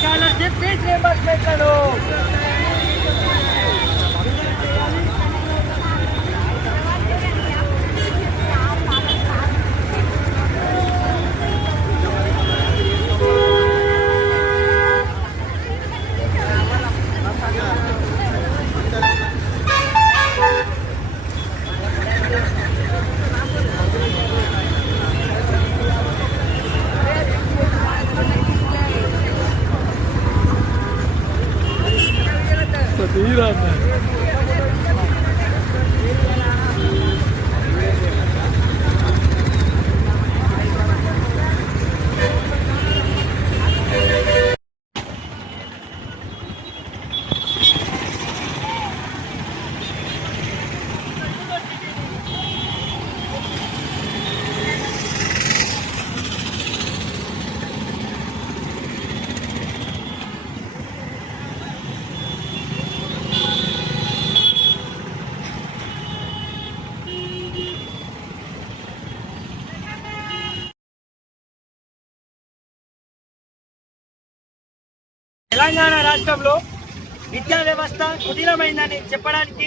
Scholarship fees reimbursement. Mira, man. Telangana రాష్ట్రంలో విద్యా వ్యవస్థ కుటీరమైందని చెప్పడానికి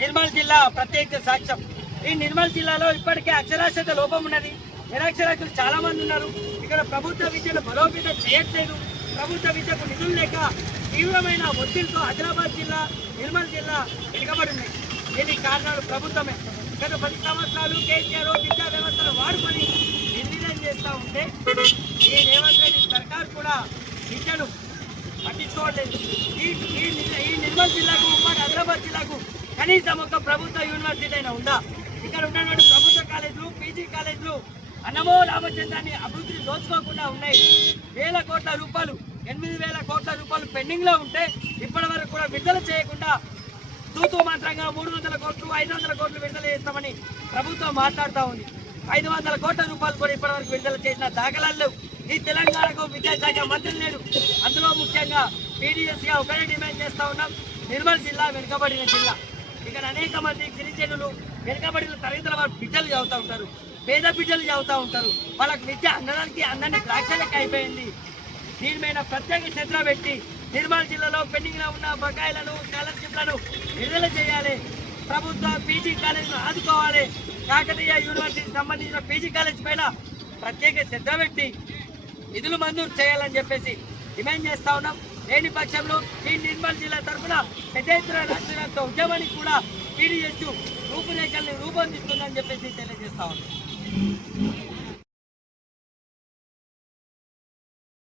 నిర్మల్ జిల్లా ప్రత్యేక సాక్ష్యం. ఈ నిర్మల్ జిల్లాలో ఇప్పటికే అక్షరాస్యత లోపం ఉన్నది. నిరక్షరాస్యులు చాలా మంది ఉన్నారు. ఇక్కడ ప్రభుత్వ విద్యను బలోపేతం చేయట్లేదు. ప్రభుత్వ విద్యకు నిధులు లేక తీవ్రమైన ఒత్తిడితో ఆదిలాబాద్ జిల్లా నిర్మల్ జిల్లా వెనుకబడి దీనికి కారణాలు ప్రభుత్వమే. గత పది సంవత్సరాలు కేసీఆర్ విద్యా వ్యవస్థను వాడుకొని నిర్వీర్యం చేస్తూ ఉంటే ఈ రేవంత్ రెడ్డి సర్కార్ కూడా పట్టించుకోవట్లేదు ఈ ఈ నిర్మల్ జిల్లాకు ఉమ్మడి ఆదిలాబాద్ జిల్లాకు కనీసం ఒక ప్రభుత్వ యూనివర్సిటీ అయినా ఉందా? ఇక్కడ ఉన్నటువంటి ప్రభుత్వ కాలేజీలు పీజీ కాలేజీలు అన్నమో రామచంద్రాన్ని అభివృద్ధి దోచుకోకుండా ఉన్నాయి. వేల కోట్ల రూపాయలు ఎనిమిది వేల కోట్ల రూపాయలు పెండింగ్లో ఉంటే ఇప్పటి వరకు కూడా విడుదల చేయకుండా తూతూ మాత్రంగా మూడు వందల కోట్లు ఐదు వందల కోట్లు విడుదల చేస్తామని ప్రభుత్వం మాట్లాడుతూ ఉంది. ఐదు వందల కోట్ల రూపాయలు కూడా ఇప్పటివరకు విడుదల చేసిన దాఖలాలు ఈ తెలంగాణకు విద్యాశాఖ మంత్రి లేడు. అందులో ముఖ్యంగా పీడీఎస్గా ఒకటే డిమాండ్ చేస్తా ఉన్నాం. నిర్మల్ జిల్లా వెనుకబడిన జిల్లా. ఇక్కడ అనేక మంది గిరిజనులు వెనుకబడిన తరగతుల వారి బిడ్డలు చదువుతూ ఉంటారు. పేద బిడ్డలు చదువుతూ ఉంటారు. వాళ్ళకి విద్య అందడానికి అందరినీ ద్రాక్షలకి అయిపోయింది. దీని మీద ప్రత్యేక శ్రద్ధ పెట్టి నిర్మల్ జిల్లాలో పెండింగ్లో ఉన్న బకాయిలను స్కాలర్షిప్లను విడుదల చేయాలి. ప్రభుత్వ పీజీ కాలేజీలు ఆదుకోవాలి. కాకతీయ యూనివర్సిటీకి సంబంధించిన పీజీ కాలేజ్ పైన ప్రత్యేక శ్రద్ధ పెట్టి నిధులు మంజూరు చేయాలని చెప్పేసి డిమాండ్ చేస్తా ఉన్నాం. లేని పక్షంలో ఈ నిర్మల్ జిల్లా తరఫున పెద్ద ఎత్తున రాష్ట్ర ఉద్యమానికి కూడా టీడీఎస్ రూపురేఖల్ని రూపొందిస్తుందని చెప్పేసి తెలియజేస్తా ఉన్నాం.